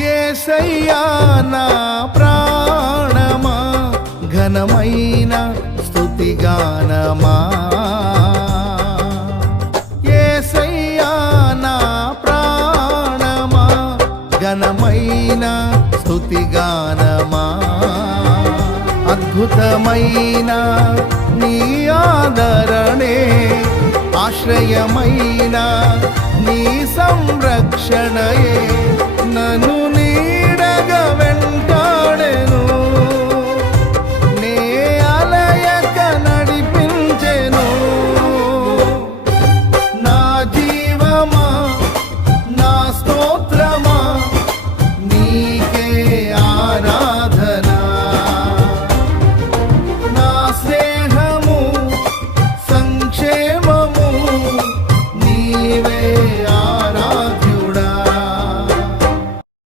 యేసయ్యా నా ప్రాణమా ఘనమైన స్తుతిగానమా. యేసయ్యా నా ప్రాణమా ఘనమైన స్తుతిగానమా. అద్భుతమైన నీ ఆదరణే ఆశ్రయమైన నీ సంరక్షణయే నన్ను